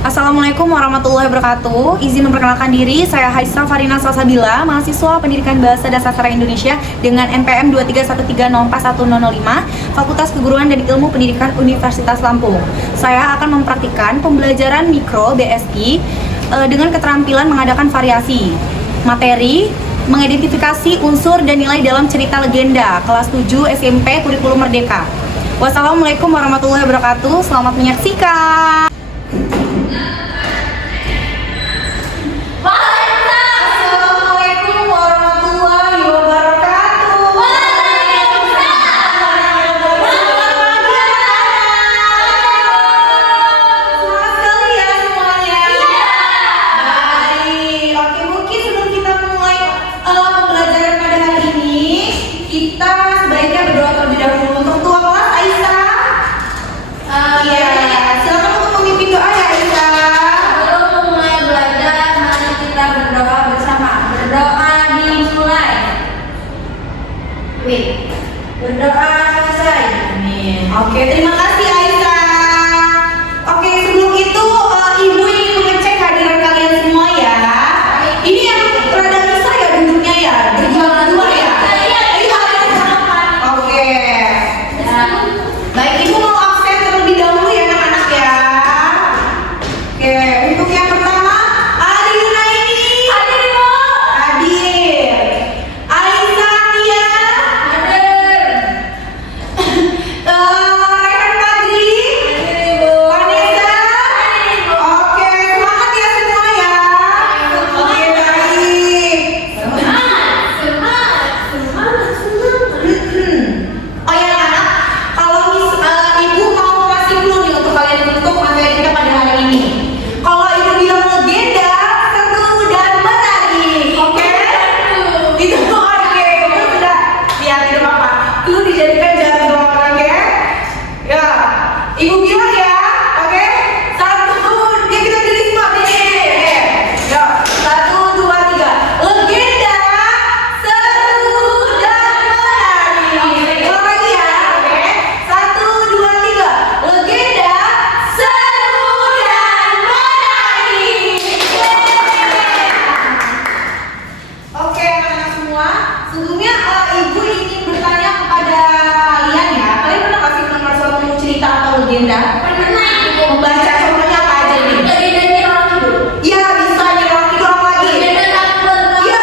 Assalamualaikum warahmatullahi wabarakatuh. Izin memperkenalkan diri, saya Haisa Farina Salsabila, mahasiswa Pendidikan Bahasa dan Sastra Indonesia dengan NPM 231304105, Fakultas Keguruan dan Ilmu Pendidikan Universitas Lampung. Saya akan mempraktikkan pembelajaran mikro BSI dengan keterampilan mengadakan variasi materi, mengidentifikasi unsur dan nilai dalam cerita legenda, kelas 7 SMP Kurikulum Merdeka. Wassalamualaikum warahmatullahi wabarakatuh. Selamat menyaksikan. Berdoa selesai. Amin. Oke, terima kasih Aisyah. Oke, sebelum itu Ibu ingin mengecek kehadiran kalian semua ya. Ini yang rada bisa ya duduknya ya, berdua ya. Oke. Baik, Ibu mau absen terlebih dahulu ya anak-anak ya. Oke, untuk yang pertama Ari Yunaini. Hadir Ibu. Hadir. Aisyah Tia. Rehan Fadli. Vanessa. Oke, semangat ya semua ya. Oke, baik. Oh ya anak, kalau Ibu mau kasih dulu nih untuk kalian untuk materi kita pada hari ini. Kalau Ibu bilang legenda, seru dan menarik, oke? Itu oke, itu sudah lihat tidak apa-apa. Itu dijadikan jargon, oke? Ya, Ibu bilang ya, oke? Satu, ya kita pilih semua nih. Ya, 1, 2, 3. Legenda, seru dan menarik. Ulang lagi ya, oke? 1, 2, 3. Legenda, seru dan menarik. Oke, anak-anak semua, sebelumnya Ibu ingin bertanya kepada kalian ya. Kalian pernah kasih nomor suatu cerita atau legenda? Pernah. Membaca contohnya apa aja nih? Legendanya orang dulu. Iya, bisa nyerang itu apa lagi? Iya, benar banget.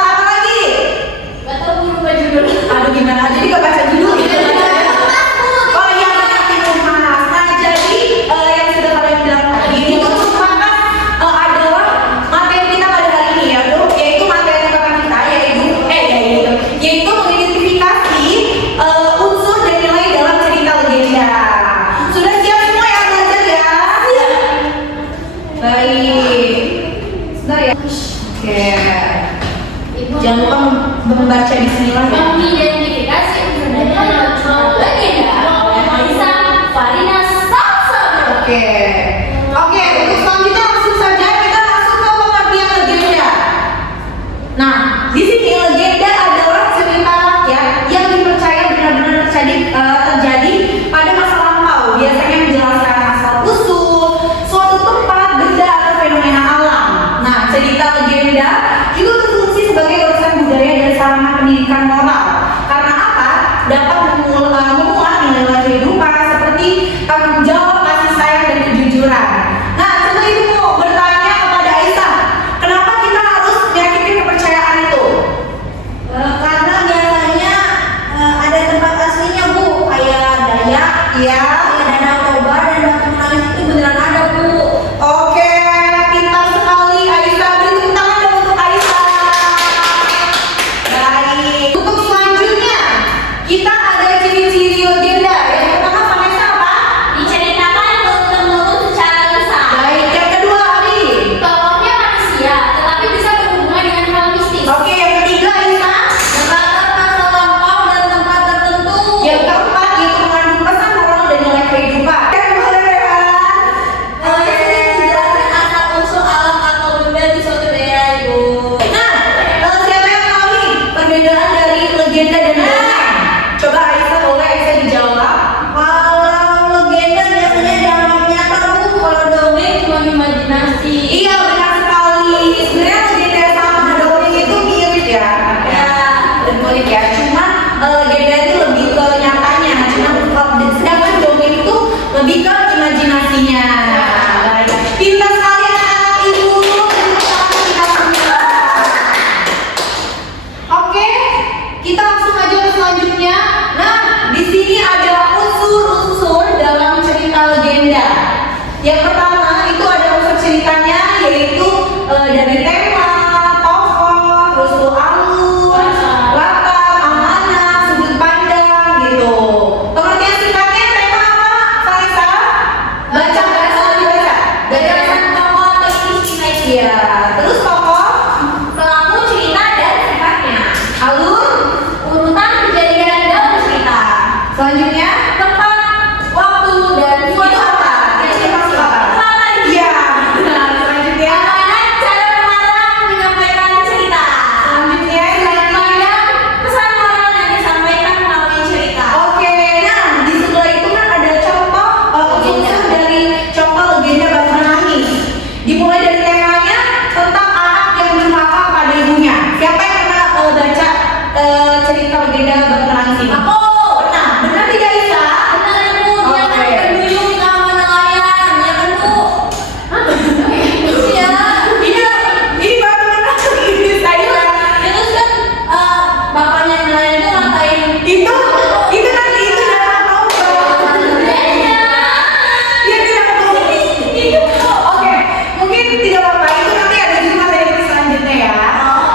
Apa lagi? Gak tau gue lupa judul. Aduh, gimana? Jadi gak baca judul gitu. Oh iya, benar itu Mas. Nah, jadi yang sudah kalian bilang tadi itu merupakan adalah materi kita pada hari ini ya, Bu. Yaitu materi papan kita yaitu mengidentifikasi unsur dan nilai dalam cerita legenda. Sudah siap semua ya belajar ya? Baik. Sebentar ya. Oke. Jangan lupa membaca bismillah ya. Mengidentifikasi unsurnya legenda. Haisa Farina Salsabila. Oke. Oke, untuk selanjutnya langsung saja kita masuk ke pengertian legenda. Nah, di sini legenda adalah cerita rakyat yang dipercaya benar-benar terjadi pada masa lampau. Biasanya menjelaskan asal usul suatu tempat, benda atau fenomena alam. Nah, cerita legenda juga berfungsi sebagai warisan budaya dan sarana pendidikan moral. Karena apa? Dapat memuat nilai kehidupan seperti tanggung jawab, kasih sayang, dan kejujuran. Nah, coba Ibu mau bertanya kepada Aisyah, kenapa kita harus meyakinkan kepercayaan itu? Karena biasanya ada tempat aslinya Bu, kayak Dayak, Iya. kayak Danau Toba dan Batu Menangis itu beneran ada Bu. Oke, pintar sekali Aisyah. Beri tepuk tangan dong untuk Aisyah. Baik. Untuk selanjutnya Gagasan tokoh atau isi cerita itu. Iya. Terus tokoh, Pelaku cerita dan sifatnya. alur, Urutan kejadian dalam cerita. selanjutnya Tempat, waktu, dan itu apa? Ini masuk apa? Kelamaan. Iya. Nah, selanjutnya, Keamanan cara pengarang menyampaikan cerita. selanjutnya Sudut pandang, pesan moral yang disampaikan melalui cerita. Oke, nah di sebelah itu kan ada contoh unsur dari contoh legenda Batu Menangis. Dimulai dari temanya tentang anak yang durhaka pada ibunya. Siapa yang pernah baca cerita legenda Batu Menangis ini? Aku. Pernah. Benar tidak Isa? Benar Ibu, dia kan Oke. berduyung di taman nelayan, ya kan Bu? Iya. Ini Batu Menangis saya. Terus kan bapaknya nelayan itu ngatain Itu nanti itu jangan tahu. Iya tidak tahu. Oke, mungkin tidak apa-apa. Itu nanti ada di materi selanjutnya ya.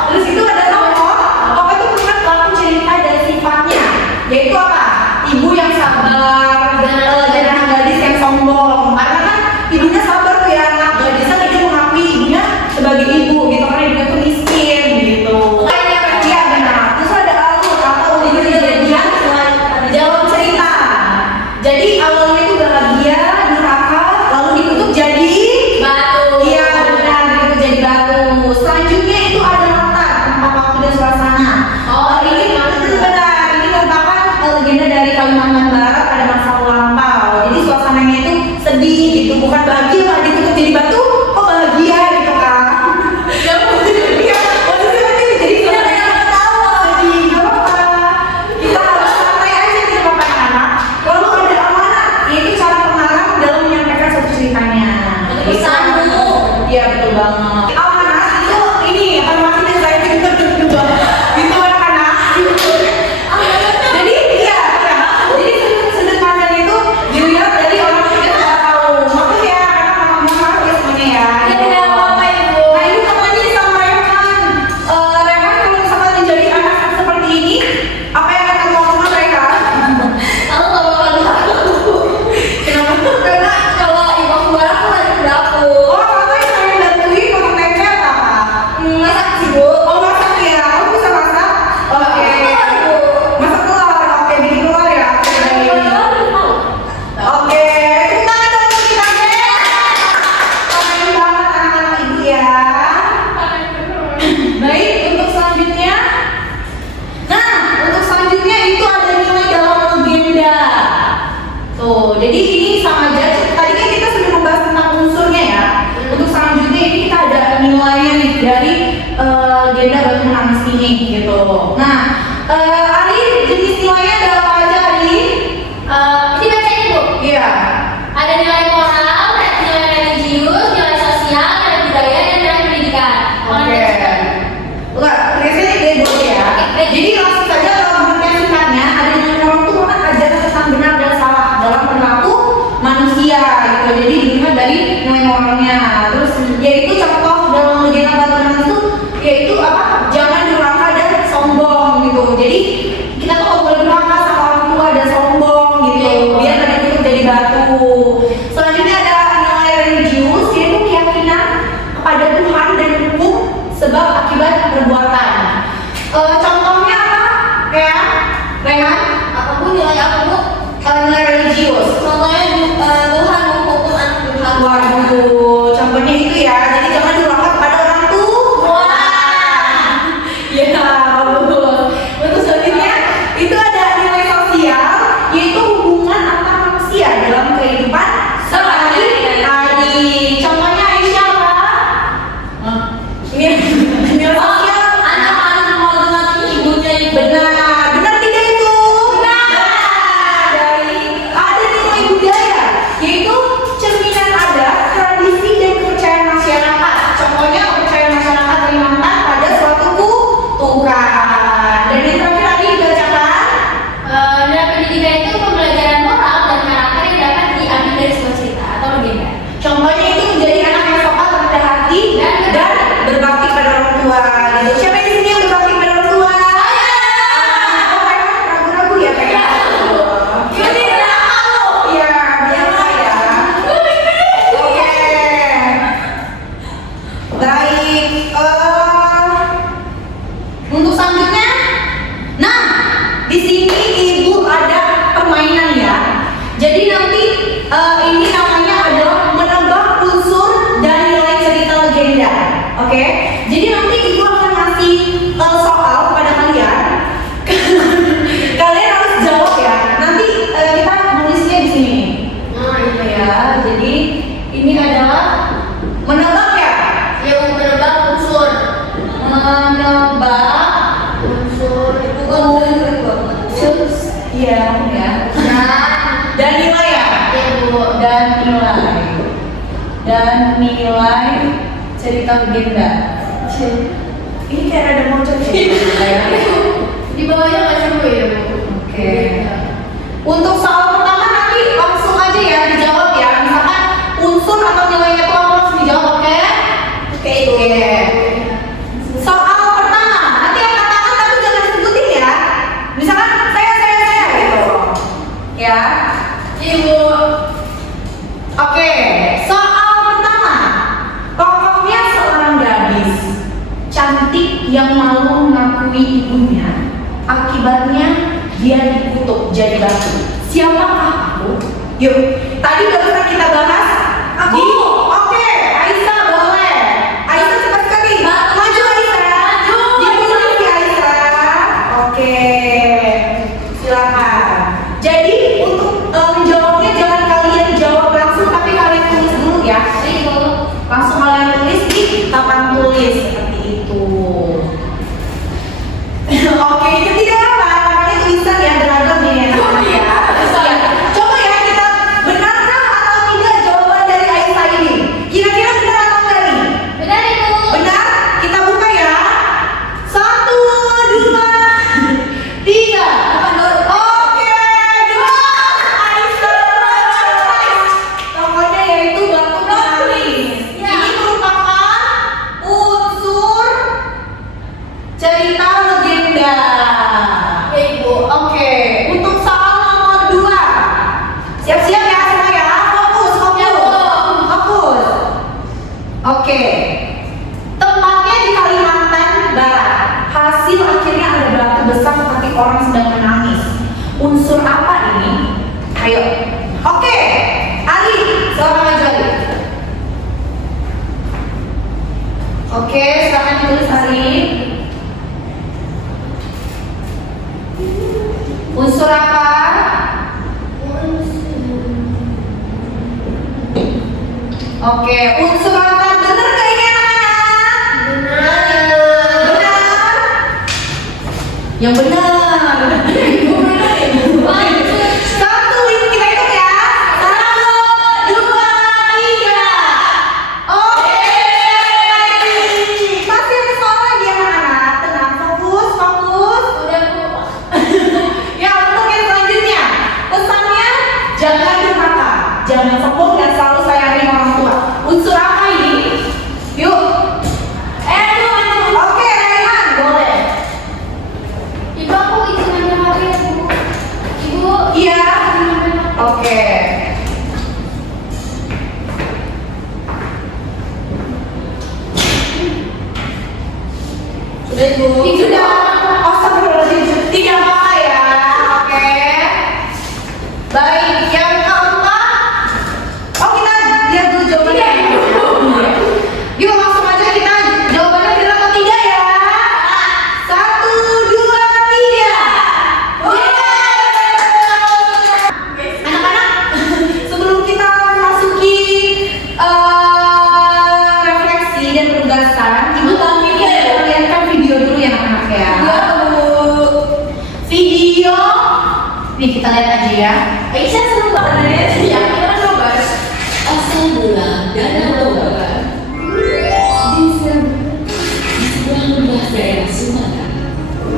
Terus itu ada tokoh itu punya pelaku cerita dan sifatnya, yaitu apa? Ibu yang sabar dan anak gadis yang sombong. Karena kan ibunya sabar tuh ya, anak gadisnya tidak mengakui ibunya sebagai ibu gitu karena ibunya tuh miskin gitu. Iya benar. Terus ada alur atau unit kejadian dalam cerita. Jadi awalnya itu bahagia, durhaka, lalu dikutuk jadi Batu. iya benar dikutuk jadi batu. Selanjutnya itu ada latar tempat waktu dan suasana. Ini benar. Ini merupakan legenda dari Kalimantan Barat pada masa lampau. Jadi suasananya itu sedih gitu, bukan bahagia malah dikutuk jadi batu. Kok bahagia gitu kan? Iya, maksudnya nanti jadi Tidak ada yang ketawa. sedih, nggak apa-apa. Kita harus santai aja nih bapak anak. Kalau ada amanah, itu cara pengarang dalam menyampaikan satu ceritanya. Pesan Bu. Iya betul banget. Amanah itu ini informasi yang saya juga gitu anak-anak. Jadi iya, jadi sudut pandang itu dilihat dari orang yang tidak tahu. Maksud ya, anak-anak ya semuanya ya. Ya tidak apa-apa Ibu. Nah ini katanya sama Rehan. Rehan kalau misalkan menjadi anak seperti ini, apa yang akan kamu lakukan Rehan? Aku nggak bakal tahu. Kenapa? Karena kalau ibu aku barang aku lagi ke dapur. Oh katanya saya bantuin masak tempe atau apa? Masak sih Bu. Oh masak ya, kamu bisa masak? Oke. Masak telur, oke bikin telur ya. Oke, tepuk tangan dong untuk kita deh. Keren banget anak-anak ibu ya. Baik, untuk selanjutnya. Nah, untuk selanjutnya itu ada nilai dalam legenda. Tuh, jadi ini sama aja. Tadi kan kita sudah membahas tentang unsurnya ya. Untuk selanjutnya ini kita ada nilainya nih dari legenda Batu Menangis ini gitu. Nah, Ari jenis nilainya ada apa aja Ari? Ini bacain Bu. Iya. Ada nilai moral, nilai religius, nilai sosial, nilai budaya, dan nilai pendidikan. Oke. Enggak, biasanya dia dulu ya. Jadi langsung saja kalau pengertian singkatnya ada nilai moral itu kan ajaran tentang benar dan salah dalam perilaku manusia gitu. Jadi dilihat dari nilai moralnya. Terus yaitu contoh dalam legenda Batu Menangis itu yaitu apa? Jangan durhaka dan sombong gitu. Jadi kita tuh nggak boleh durhaka sama orang tua dan sombong gitu. Biar tadi itu jadi batu. Selanjutnya ada nilai religius yaitu keyakinan kepada Tuhan dan hukum sebab akibat perbuatan. Contohnya apa? Kayak Rehan? Apa Bu nilai apa Bu? Nilai religius. Contohnya Tuhan menghukum anak durhaka. Waduh, contohnya itu ya. Jadi jangan durhaka kepada orang tua. Ya, bagus. Untuk selanjutnya itu ada nilai sosial yaitu hubungan antar manusia dalam kehidupan sehari-hari. Contohnya Aisyah apa? Ini nilai sosial. Anak-anak mau dengan ibunya itu. Benar, benar tidak itu? Benar. Dari ada nilai budaya, yaitu cerminan adat, tradisi dan nilai cerita legenda. Ini kayak ada mau cerita. Di bawahnya nggak seru ya Bu? Oke. Untuk soal pertama nanti langsung aja ya dijawab ya. Misalkan unsur atau nilainya itu apa langsung dijawab, oke? Oke. Soal pertama, nanti angkat tangan tapi jangan disebutin ya. Misalkan saya gitu. Ya. Ibu. Oke. Soal pertama. Tokohnya seorang gadis cantik yang malu mengakui ibunya. Akibatnya dia dikutuk jadi batu. Siapakah aku? Yuk, tadi baru kita bahas. Aku. Oke, Aisyah boleh. Aisyah cepat sekali. Maju Aisyah. Ditulis ya Aisyah. Oke, silakan. Jadi untuk menjawabnya jangan kalian jawab langsung, tapi kalian tulis dulu ya. Langsung kalian tulis di papan tulis seperti itu. Oke, itu tidak apa, namanya tulisan ya beragam nih ya. Coba ya kita benarkah atau tidak jawaban dari Aisyah ini? Kira-kira benar atau enggak nih? Benar Ibu. Benar? Kita buka ya. 1, 2, 3. Oke, benar Aisyah. Tokohnya yaitu Batu Nangis. Ya. Ini merupakan unsur cerita legenda. Ya Ibu. Oke, untuk soal nomor 2. Siap-siap ya semua ya. Fokus. Fokus. Oke. Tempatnya di Kalimantan Barat. Hasil akhirnya ada batu besar seperti orang sedang menangis. Unsur apa ini? Ayo. Oke. Ali, silakan maju Ali. Oke, silakan ditulis Ali. Unsur apa? Oke, unsur apa? Bener gak ini anak-anak? Benar. Yang benar. Satu, ini kita hitung ya. 1, 2, 3. Oke. Masih ada soal lagi anak-anak. Tenang, fokus. Udah Bu. Ya, untuk yang selanjutnya, pesannya jangan durhaka, jangan sombong dan selalu sayangi orang tua. Unsur apa ini? Yuk. Oke, Raihan, boleh. Ibu aku izin ambil HP ya Bu. Ibu. Iya. Oke. Sudah Ibu. Sudah. Astagfirullahaladzim. Tidak apa-apa ya. Oke. Baik, yang keempat. Oh, kita lihat dulu jawabannya. Yuk langsung aja kita jawabannya benar atau tidak ya. 1, 2, 3. Anak-anak, sebelum kita memasuki refleksi dan penugasan, ibu tolong lihatkan video dulu ya anak-anak ya. Video. Nih kita lihat aja ya. Aisyah seru banget ya. Kita kan coba. Asal mula Danau Toba di sebuah lembah daerah Sumatera.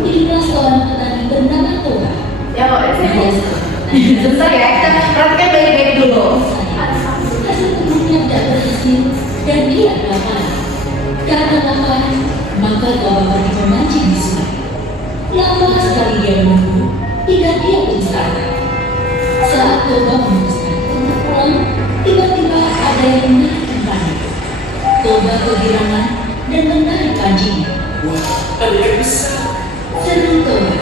Hiduplah seorang petani bernama Toba. Ya kok sebentar ya, kita perhatikan baik-baik dulu. Hasil kebunnya tidak berhasil dan dia kelaparan. Karena lapar, maka Toba pergi memancing di sungai. Lama sekali dia menunggu hingga dia bosan. Saat Toba memutuskan untuk pulang, tiba-tiba ada yang menarik panah. Toba kegirangan dan menarik pancingnya. Wah, ada yang besar. Seru Toba,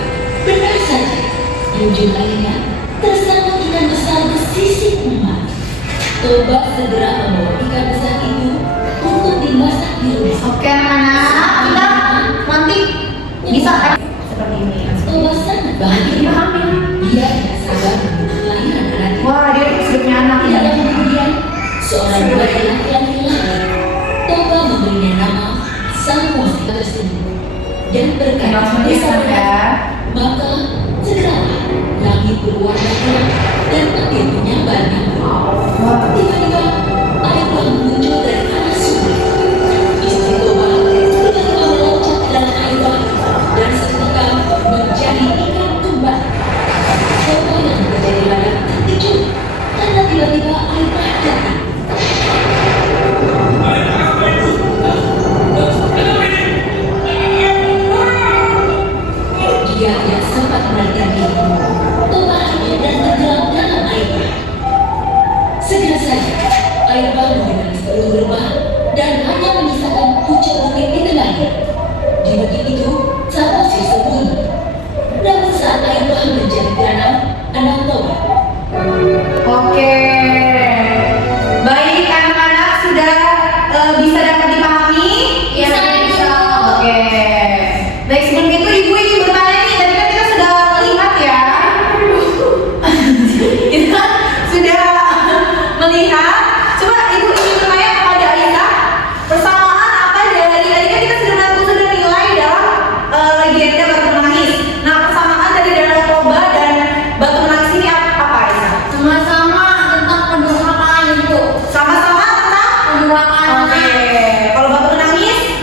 benar saja. Di ujung airnya tersangkut ikan besar bersisik emas. Toba segera membawa ikan besar itu untuk dimasak di rumah. Oke anak-anak, kita nanti bisa kan seperti ini. Toba sangat bahagia. Dia tidak sabar menunggu kelahiran anaknya. Wah, dia sudah punya anak Tidak ya. lama kemudian, seorang bayi laki-laki lahir. Toba memberinya nama Samuel tersebut dan berkata Langsung diikat ya. maka segeralah langit berwarna gelap dan petir menyambar. Wah, Tiba-tiba air laut muncul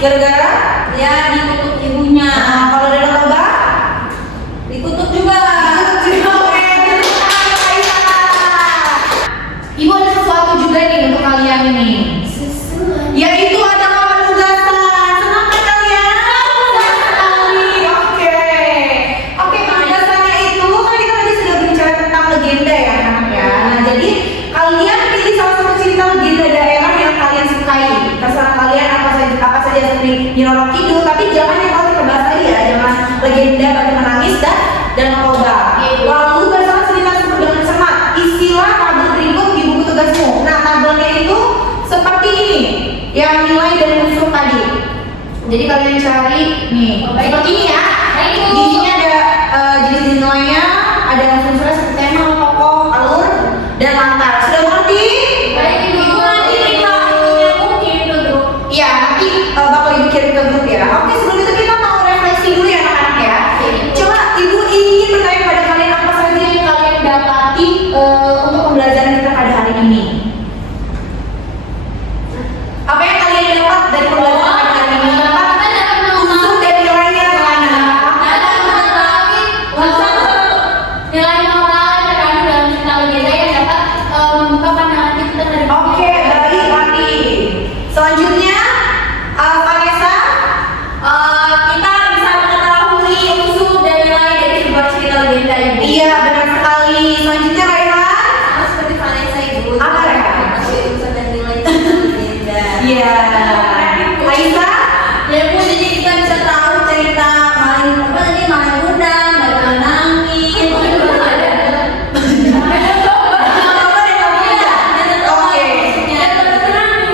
Gara-gara? Ya dikutuk ibunya. Nah, kalau ada narkoba? Dikutuk juga. Oke, Ibu ada sesuatu juga nih untuk kalian ini. Yaitu ada penugasan. Senang kan kalian? Sekali. Oke, penugasannya itu kan kita tadi sudah berbicara tentang legenda ya anak ya. Nah, jadi kalian pilih salah satu cerita legenda daerah yang kalian sukai. Terserah kalian apa saja seperti Nyi Roro Kidul, tapi jangan yang kalau kita bahas tadi ya, jangan legenda Batu Menangis dan narkoba. Lalu bersama cerita sebut dengan cermat. Istilah tabel berikut di buku tugasmu. Nah, tabelnya itu seperti ini, yang nilai dan unsur tadi. Jadi kalian cari nih, seperti ini ya. Di sini ada jenis nilainya, ada unsur-unsurnya seperti tema, tokoh, alur, dan latar. Sudah mengerti? Baik ibu, nanti kita mungkin ke grup. Iya, nanti bakal ibu kirim ke grup ya. Oke, sebelum itu kita mau refleksi dulu ya anak-anak ya. Coba ibu ingin bertanya pada kalian apa saja yang kalian dapati untuk pembelajaran kita pada hari ini. Apa yang kalian dapat dari pembelajaran pada hari ini? Unsur dan nilainya mana? Nilai moral yang terkandung dalam cerita legenda yang dapat membuka pandangan kita terhadap Oke, baik Mati. Selanjutnya, Vanessa, kita bisa mengetahui unsur dan nilai dari sebuah cerita legenda ibu. iya benar sekali. Selanjutnya Raihan. Sama seperti Vanessa ibu. Apa, Raihan? Mengetahui unsur dan nilai cerita legenda. Iya. Aisyah. Ya bu, jadi kita bisa tahu cerita maling apa tadi, maling gudang, batu nangis. Oke.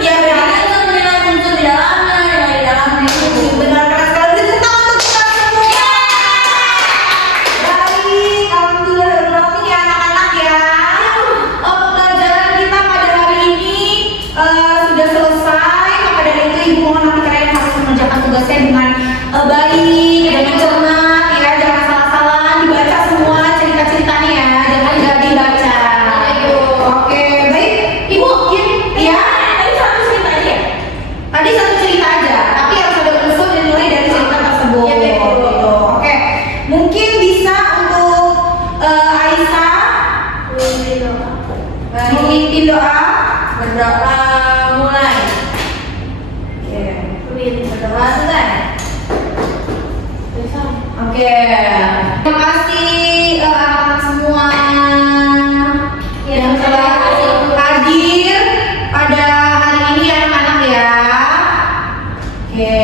Iya benar. Benar sekali. Beri tepuk tangan untuk kita semua. Baik, alhamdulillah berarti ya anak-anak ya. Pembelajaran kita pada hari ini sudah selesai. Maka dari itu ibu mohon nanti kalian harus mengerjakan tugasnya dengan baik, dengan cermat ya, jangan salah-salah dibaca semua cerita-ceritanya ya, jangan nggak dibaca. Oke, baik. Ibu mungkin ya. Tadi satu cerita aja. Tadi satu cerita aja, tapi harus ada unsur dan nilai dari cerita tersebut. Iya, betul. Gitu. Oke, mungkin bisa untuk Aisyah memimpin doa. Berdoa mulai. Oke. Berdoa selesai. Oke. Terima kasih anak-anak semua yang telah hadir pada hari ini ya anak-anak ya. Oke.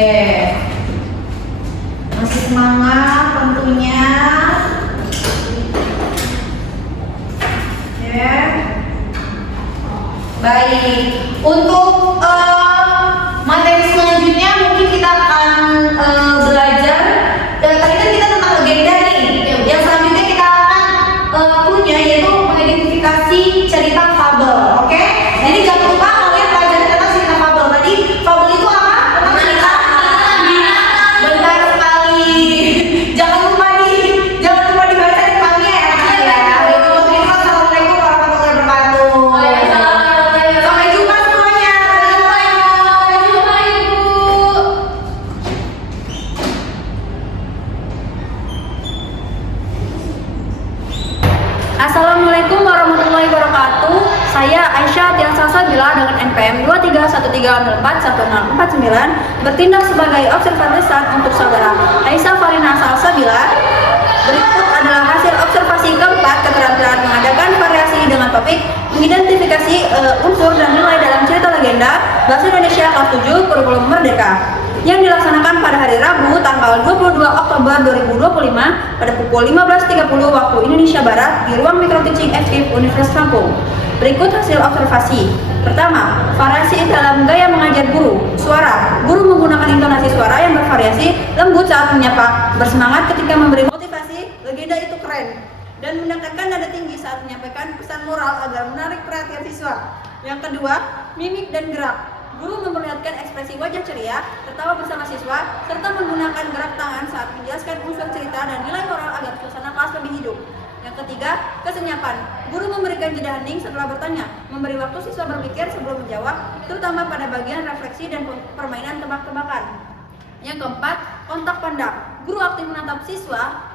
Masih semangat tentunya. Ya. Baik. Untuk materi selanjutnya mungkin kita akan belajar. Tadi kan kita tentang legenda nih. Yang selanjutnya kita akan punya yaitu mengidentifikasi cerita fabel. Oke? Jadi jangan lupa kalian belajar tentang cerita fabel. Tadi fabel itu apa? Tentang cerita binatang. Benar sekali. Jangan lupa dibaca di depannya ya. Assalamualaikum warahmatullahi wabarakatuh. Sampai jumpa semuanya. Sampai jumpa ibu. Assalamualaikum warahmatullahi wabarakatuh. Saya Aisyah Tian Salsabila dengan NPM 2313041049 bertindak sebagai observator untuk saudara Aisyah Farina Salsabila. Berikut adalah hasil observasi keempat keterampilan mengadakan variasi dengan topik mengidentifikasi unsur dan nilai dalam cerita legenda Bahasa Indonesia kelas 7 Kurikulum Merdeka yang dilaksanakan pada hari Rabu tanggal 22 Oktober 2025 pada pukul 15.30 waktu Indonesia Barat di ruang Micro Teaching FIP Universitas Lampung. Berikut hasil observasi. Pertama, variasi dalam gaya mengajar guru. Suara. Guru menggunakan intonasi suara yang bervariasi, lembut saat menyapa, bersemangat ketika memberi motivasi, legenda itu keren, dan menekankan nada tinggi saat menyampaikan pesan moral agar menarik perhatian siswa. Yang kedua, mimik dan gerak. Guru memperlihatkan ekspresi wajah ceria, tertawa bersama siswa, serta menggunakan gerak tangan saat menjelaskan unsur cerita dan nilai moral agar suasana kelas lebih hidup. Yang ketiga, kesenyapan. Guru memberikan jeda hening setelah bertanya, memberi waktu siswa berpikir sebelum menjawab, terutama pada bagian refleksi dan permainan tebak-tebakan. Yang keempat, kontak pandang. Guru aktif menatap siswa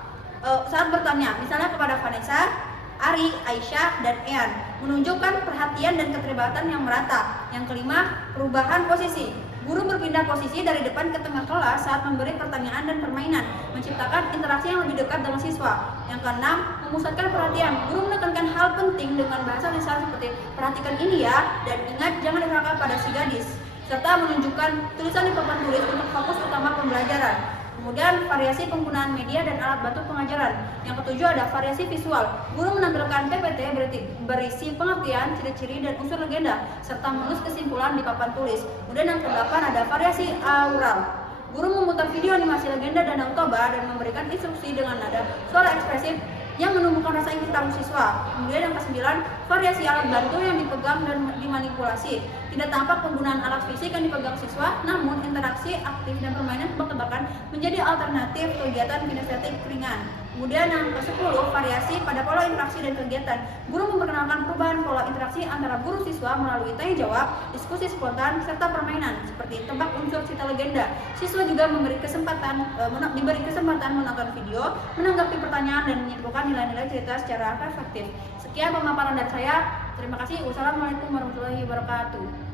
saat bertanya, misalnya kepada Vanessa, Ari, Aisyah, dan Ean, menunjukkan perhatian dan keterlibatan yang merata. Yang kelima, perubahan posisi. Guru berpindah posisi dari depan ke tengah kelas saat memberi pertanyaan dan permainan, menciptakan interaksi yang lebih dekat dengan siswa. Yang keenam, memusatkan perhatian. Guru menekankan hal penting dengan bahasa lisan seperti perhatikan ini ya, dan ingat jangan diserahkan pada si gadis, serta menunjukkan tulisan di papan tulis untuk fokus utama pembelajaran. Kemudian variasi penggunaan media dan alat bantu pengajaran. Yang ketujuh ada variasi visual. Guru menampilkan PPT berisi pengertian, ciri-ciri, dan unsur legenda, serta menulis kesimpulan di papan tulis. Kemudian yang kedelapan ada variasi aural. Guru memutar video animasi legenda Danau Toba dan memberikan instruksi dengan nada suara ekspresif yang menumbuhkan rasa ingin tahu siswa. Kemudian yang kesembilan, variasi alat bantu yang dipegang dan dimanipulasi. Tidak tampak penggunaan alat fisik yang dipegang siswa, namun interaksi aktif dan permainan tebak-tebakan menjadi alternatif kegiatan kinestetik ringan. Kemudian yang ke-10, variasi pada pola interaksi dan kegiatan. Guru memperkenalkan perubahan pola interaksi antara guru siswa melalui tanya jawab, diskusi spontan, serta permainan seperti tebak unsur cerita legenda. Siswa juga diberi kesempatan menonton video, menanggapi pertanyaan, dan menyimpulkan nilai-nilai cerita secara efektif. Sekian pemaparan dari saya. Terima kasih. Wassalamualaikum warahmatullahi wabarakatuh.